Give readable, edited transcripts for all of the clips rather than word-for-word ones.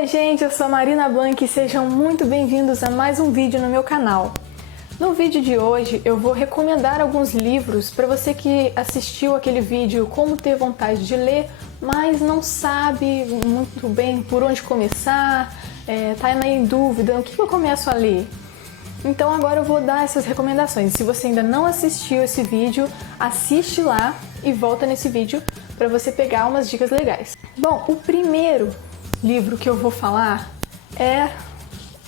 Oi gente, eu sou a Marina Blanc e sejam muito bem-vindos a mais um vídeo no meu canal. No vídeo de hoje eu vou recomendar alguns livros para você que assistiu aquele vídeo Como Ter Vontade de Ler, mas não sabe muito bem por onde começar, tá em dúvida, o que eu começo a ler? Então agora eu vou dar essas recomendações. Se você ainda não assistiu esse vídeo, assiste lá e volta nesse vídeo para você pegar umas dicas legais. Bom, o primeiro livro que eu vou falar é,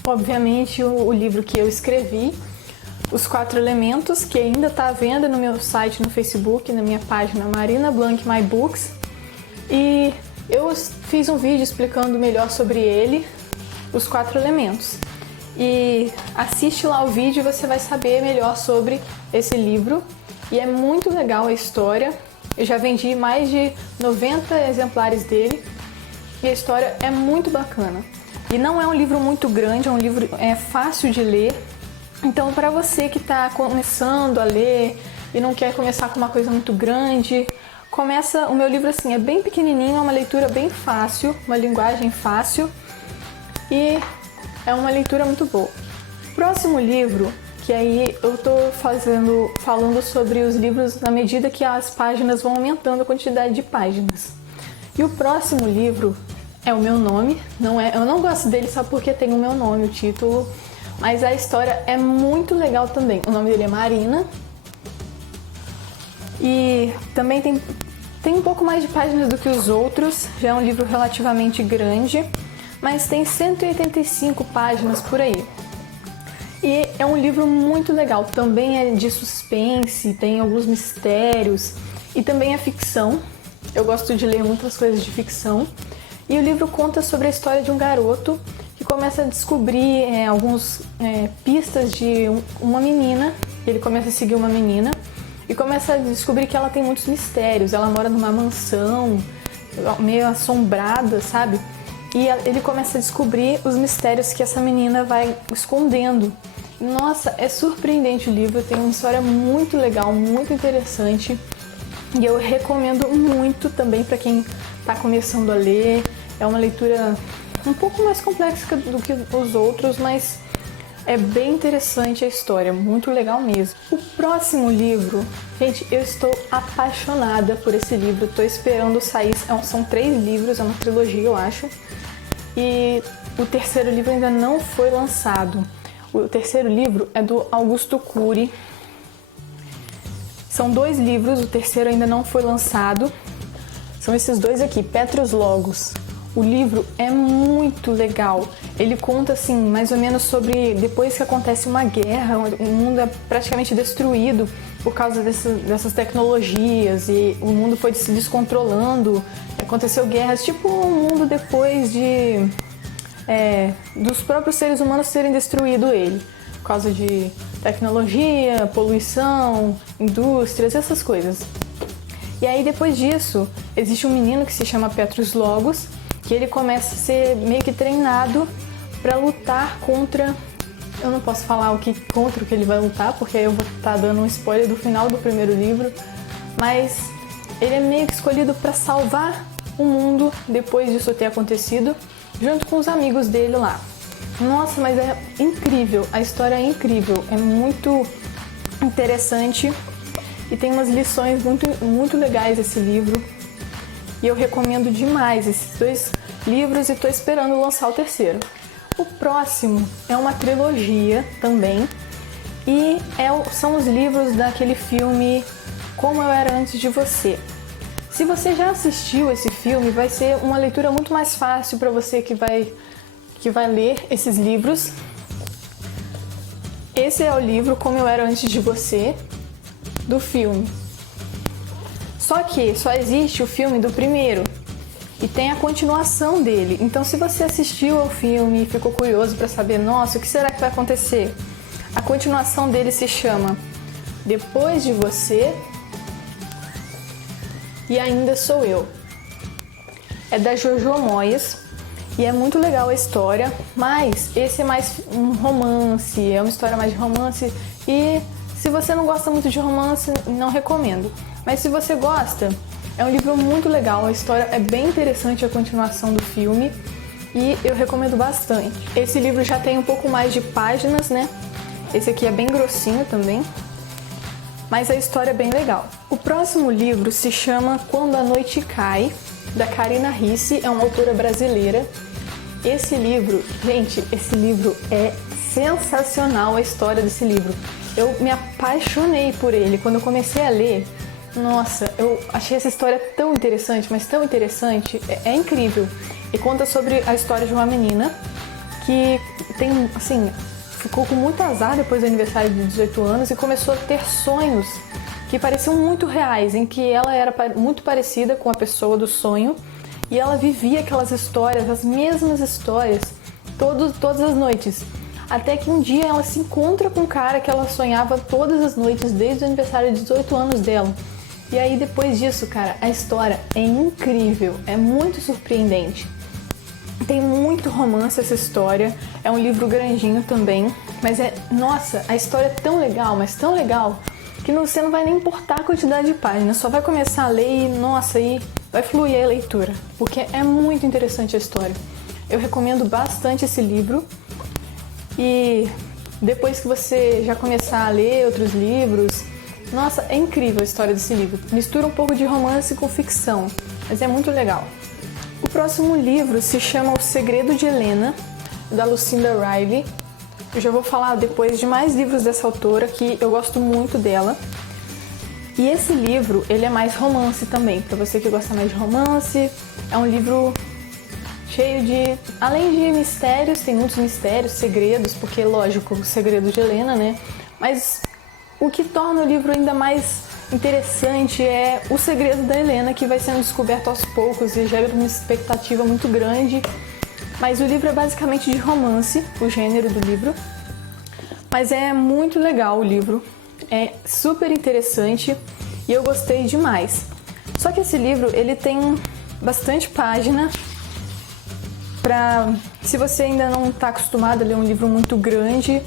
obviamente, o livro que eu escrevi, Os Quatro Elementos, que ainda está à venda no meu site, no Facebook, na minha página Marina Blanc My Books. E eu fiz um vídeo explicando melhor sobre ele, Os Quatro Elementos. E assiste lá o vídeo e você vai saber melhor sobre esse livro. E é muito legal a história. Eu já vendi mais de 90 exemplares dele. E a história é muito bacana. E não é um livro muito grande, é um livro fácil de ler. Então, para você que está começando a ler e não quer começar com uma coisa muito grande, começa o meu livro assim, é bem pequenininho, é uma leitura bem fácil, uma linguagem fácil e é uma leitura muito boa. Próximo livro, que aí eu tô falando sobre os livros na medida que as páginas vão aumentando a quantidade de páginas. E o próximo livro é o meu nome, eu não gosto dele só porque tem o meu nome, o título, mas a história é muito legal também. O nome dele é Marina e também tem um pouco mais de páginas do que os outros, já é um livro relativamente grande, mas tem 185 páginas por aí. E é um livro muito legal, também é de suspense, tem alguns mistérios e também é ficção. Eu gosto de ler muitas coisas de ficção. E o livro conta sobre a história de um garoto que começa a descobrir algumas pistas de uma menina. Ele começa a seguir uma menina e começa a descobrir que ela tem muitos mistérios. Ela mora numa mansão meio assombrada, sabe? E ele começa a descobrir os mistérios que essa menina vai escondendo. Nossa, é surpreendente o livro, tem uma história muito legal, muito interessante. E eu recomendo muito também para quem está começando a ler. É uma leitura um pouco mais complexa do que os outros, mas é bem interessante a história, muito legal mesmo. O próximo livro, gente, eu estou apaixonada por esse livro, estou esperando sair, são 3 livros, é uma trilogia eu acho, e o terceiro livro ainda não foi lançado. O terceiro livro é do Augusto Cury. São 2 livros, o terceiro ainda não foi lançado. São esses 2 aqui, Petrus Logos. O livro é muito legal. Ele conta assim, mais ou menos sobre depois que acontece uma guerra, o mundo é praticamente destruído por causa dessas tecnologias e o mundo foi se descontrolando. Aconteceu guerras, tipo um mundo depois dos próprios seres humanos terem destruído ele. Por causa de tecnologia, poluição, indústrias, essas coisas. E aí depois disso, existe um menino que se chama Petrus Logos, que ele começa a ser meio que treinado para lutar contra... Eu não posso falar contra o que ele vai lutar, porque eu vou estar dando um spoiler do final do primeiro livro, mas ele é meio que escolhido para salvar o mundo depois disso ter acontecido, junto com os amigos dele lá. Nossa, mas é incrível, a história é incrível, é muito interessante e tem umas lições muito, muito legais esse livro. E eu recomendo demais esses 2 livros e estou esperando lançar o terceiro. O próximo é uma trilogia também e são os livros daquele filme Como Eu Era Antes de Você. Se você já assistiu esse filme, vai ser uma leitura muito mais fácil para você que vai ler esses livros. Esse é o livro Como Eu Era Antes de Você, do filme. Só que só existe o filme do primeiro e tem a continuação dele. Então, se você assistiu ao filme e ficou curioso para saber, nossa, o que será que vai acontecer? A continuação dele se chama Depois de Você e Ainda Sou Eu. É da Jojo Moyes e é muito legal a história, mas esse é mais um romance, é uma história mais de romance e se você não gosta muito de romance, não recomendo. Mas se você gosta, é um livro muito legal, a história é bem interessante, a continuação do filme. e eu recomendo bastante. Esse livro já tem um pouco mais de páginas, né? Esse aqui é bem grossinho também, mas a história é bem legal. O próximo livro se chama Quando a Noite Cai, da Karina Ricci, é uma autora brasileira. Esse livro, gente, esse livro é sensacional, a história desse livro. Eu me apaixonei por ele. Quando eu comecei a ler, nossa, eu achei essa história tão interessante, mas tão interessante, é incrível. E conta sobre a história de uma menina que tem, assim, ficou com muito azar depois do aniversário de 18 anos e começou a ter sonhos que pareciam muito reais, em que ela era muito parecida com a pessoa do sonho e ela vivia aquelas histórias, as mesmas histórias, todas as noites. Até que um dia ela se encontra com um cara que ela sonhava todas as noites desde o aniversário de 18 anos dela. E aí depois disso, cara, a história é incrível, é muito surpreendente. Tem muito romance essa história, é um livro grandinho também, mas nossa, a história é tão legal, mas tão legal, que você não vai nem importar a quantidade de páginas, só vai começar a ler e, nossa, aí vai fluir a leitura, porque é muito interessante a história. Eu recomendo bastante esse livro e depois que você já começar a ler outros livros, nossa, é incrível a história desse livro. Mistura um pouco de romance com ficção, mas é muito legal. O próximo livro se chama O Segredo de Helena, da Lucinda Riley. Eu já vou falar depois de mais livros dessa autora, que eu gosto muito dela. E esse livro, ele é mais romance também, para você que gosta mais de romance. É um livro cheio de... além de mistérios, tem muitos mistérios, segredos, porque, lógico, o segredo de Helena, né? Mas o que torna o livro ainda mais interessante é o segredo da Helena, que vai sendo descoberto aos poucos e gera uma expectativa muito grande. Mas o livro é basicamente de romance, o gênero do livro. Mas é muito legal o livro, é super interessante e eu gostei demais. Só que esse livro, ele tem bastante página se você ainda não está acostumado a ler um livro muito grande,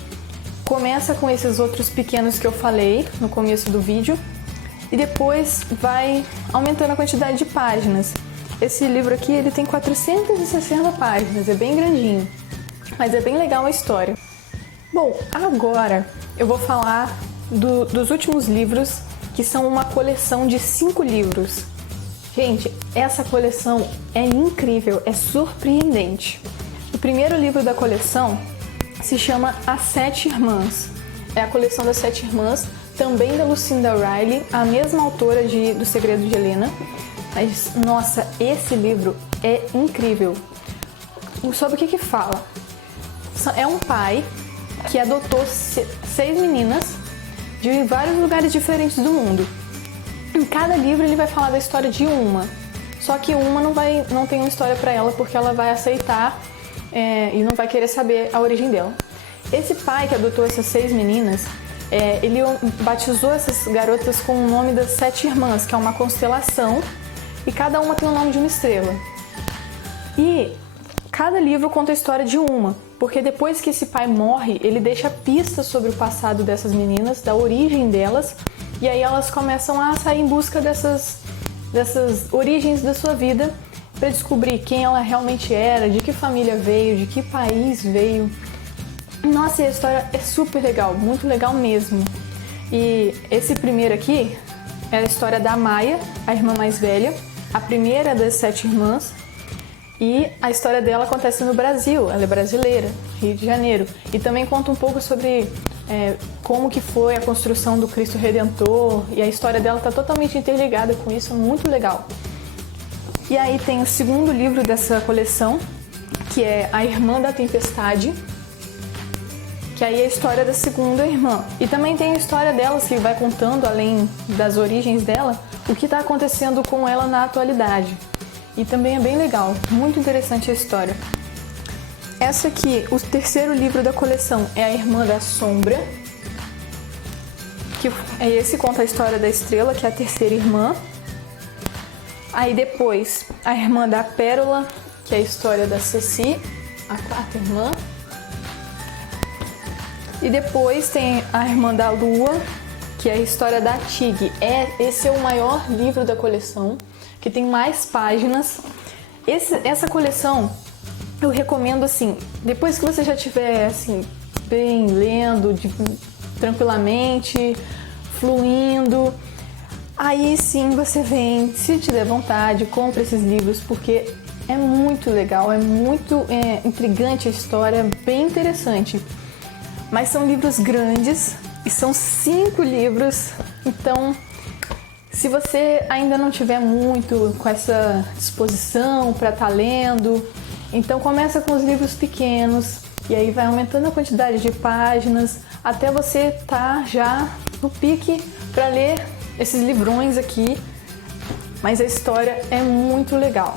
começa com esses outros pequenos que eu falei no começo do vídeo e depois vai aumentando a quantidade de páginas. Esse livro aqui, ele tem 460 páginas, é bem grandinho, mas é bem legal a história. Bom, agora eu vou falar dos últimos livros, que são uma coleção de 5 livros. Gente, essa coleção é incrível, é surpreendente. O primeiro livro da coleção se chama As Sete Irmãs. É a coleção das 7 irmãs, também da Lucinda Riley, a mesma autora do Segredo de Helena. Mas, nossa, esse livro é incrível. Sobre o que fala? É um pai que adotou 6 meninas de vários lugares diferentes do mundo. Em cada livro ele vai falar da história de uma. Só que uma não tem uma história para ela porque ela vai aceitar e não vai querer saber a origem dela. Esse pai que adotou essas 6 meninas, ele batizou essas garotas com o nome das 7 irmãs, que é uma constelação. E cada uma tem o nome de uma estrela. E cada livro conta a história de uma, porque depois que esse pai morre, ele deixa pistas sobre o passado dessas meninas, da origem delas, e aí elas começam a sair em busca dessas origens da sua vida, para descobrir quem ela realmente era, de que família veio, de que país veio. Nossa, e a história é super legal, muito legal mesmo. E esse primeiro aqui é a história da Maia, a irmã mais velha, a primeira das 7 irmãs, e a história dela acontece no Brasil, ela é brasileira, Rio de Janeiro, e também conta um pouco sobre como que foi a construção do Cristo Redentor, e a história dela está totalmente interligada com isso, muito legal. E aí tem o segundo livro dessa coleção, que é A Irmã da Tempestade, que aí é a história da segunda irmã. E também tem a história delas, que vai contando, além das origens dela, o que está acontecendo com ela na atualidade. E também é bem legal, muito interessante a história. Essa aqui, o terceiro livro da coleção, é A Irmã da Sombra, que esse conta a história da Estrela, que é a terceira irmã. Aí depois, A Irmã da Pérola, que é a história da Ceci, a quarta irmã. E depois tem A Irmã da Lua, que é a história da Tig. Esse é o maior livro da coleção, que tem mais páginas. Essa coleção eu recomendo assim, depois que você já estiver assim, bem lendo, tranquilamente, fluindo, aí sim você vem, se te der vontade, compra esses livros, porque é muito legal, é muito intrigante a história, bem interessante. Mas são livros grandes e são 5 livros, então se você ainda não tiver muito com essa disposição para estar lendo, então começa com os livros pequenos e aí vai aumentando a quantidade de páginas até você estar já no pique para ler esses livrões aqui, mas a história é muito legal.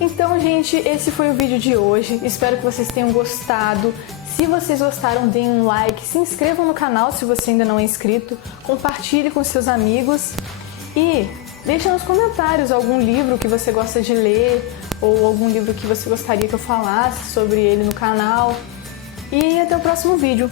Então, gente, esse foi o vídeo de hoje, espero que vocês tenham gostado. Se vocês gostaram, deem um like, se inscrevam no canal se você ainda não é inscrito, compartilhe com seus amigos e deixe nos comentários algum livro que você gosta de ler ou algum livro que você gostaria que eu falasse sobre ele no canal. E até o próximo vídeo.